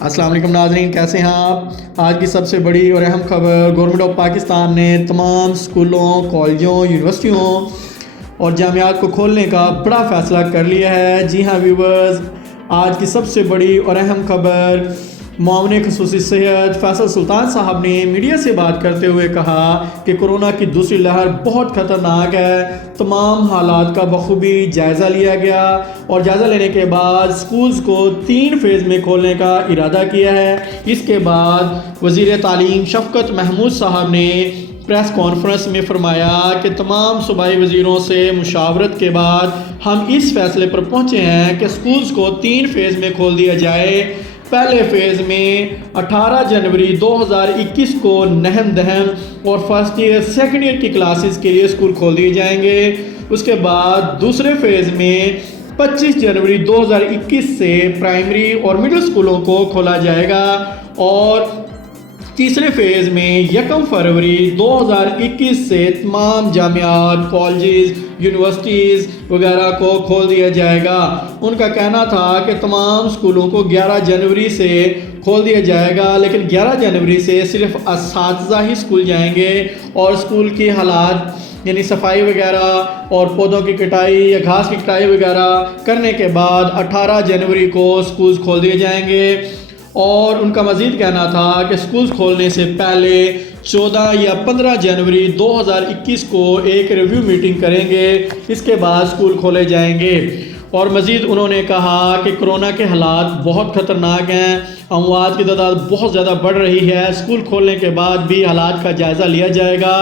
अस्सलाम वालेकुम नाज़रीन, कैसे हैं आप। आज की सबसे बड़ी और अहम खबर, गवर्नमेंट ऑफ पाकिस्तान ने तमाम स्कूलों, कॉलेजों, यूनिवर्सिटियों और जामियात को खोलने का बड़ा फ़ैसला कर लिया है। जी हाँ व्यूवर्स, आज की सबसे बड़ी और अहम खबर, मामले खसूसी सेहत फैसल सुल्तान साहब ने मीडिया से बात करते हुए कहा कि कोरोना की दूसरी लहर बहुत ख़तरनाक है। तमाम हालात का बखूबी जायज़ा लिया गया और जायज़ा लेने के बाद स्कूल्स को 3 फेज़ में खोलने का इरादा किया है। इसके बाद वज़ीर तालीम शफ़क़त महमूद साहब ने प्रेस कॉन्फ्रेंस में फरमाया कि तमाम सूबाई वज़ीरों से मुशावरत के बाद हम इस फैसले पर पहुँचे हैं कि स्कूल्स को 3 फेज़ में खोल दिया जाए। पहले फेज़ में 18 जनवरी 2021 को नहम दहम और फर्स्ट ईयर सेकेंड ईयर की क्लासेस के लिए स्कूल खोल दिए जाएंगे। उसके बाद दूसरे फेज़ में 25 जनवरी 2021 से प्राइमरी और मिडिल स्कूलों को खोला जाएगा और तीसरे फेज़ में 1 फरवरी 2021 से तमाम जामियात, कॉलेजेस, यूनिवर्सिटीज़ वगैरह को खोल दिया जाएगा। उनका कहना था कि तमाम स्कूलों को 11 जनवरी से खोल दिया जाएगा, लेकिन 11 जनवरी से सिर्फ असातिज़ा ही स्कूल जाएंगे और स्कूल की हालात यानी सफाई वगैरह और पौधों की कटाई या घास की कटाई वगैरह करने के बाद 18 जनवरी को स्कूल खोल दिए जाएंगे। और उनका मज़ीद कहना था कि स्कूल खोलने से पहले 14 या 15 जनवरी 2021 को एक रिव्यू मीटिंग करेंगे, इसके बाद स्कूल खोले जाएंगे। और मज़ीद उन्होंने कहा कि कोरोना के हालात बहुत ख़तरनाक हैं, अमवात की तादाद बहुत ज़्यादा बढ़ रही है। स्कूल खोलने के बाद भी हालात का जायज़ा लिया जाएगा।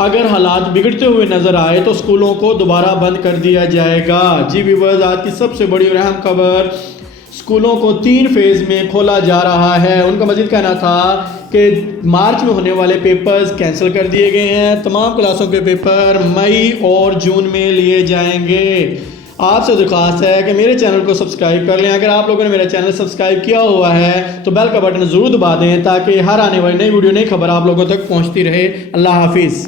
अगर हालात बिगड़ते हुए नज़र आए तो स्कूलों को दोबारा बंद कर दिया जाएगा। जी व्यूअर्स, आज की सबसे बड़ी और अहम खबर, स्कूलों को 3 फेज़ में खोला जा रहा है। उनका मज़ीद कहना था कि मार्च में होने वाले पेपर्स कैंसिल कर दिए गए हैं। तमाम क्लासों के पेपर मई और जून में लिए जाएंगे। आपसे दरख्वास्त है कि मेरे चैनल को सब्सक्राइब कर लें। अगर आप लोगों ने मेरा चैनल सब्सक्राइब किया हुआ है तो बेल का बटन ज़रूर दबा दें ताकि हर आने वाली नई वीडियो, नई खबर आप लोगों तक पहुँचती रहे। अल्लाह हाफिज़।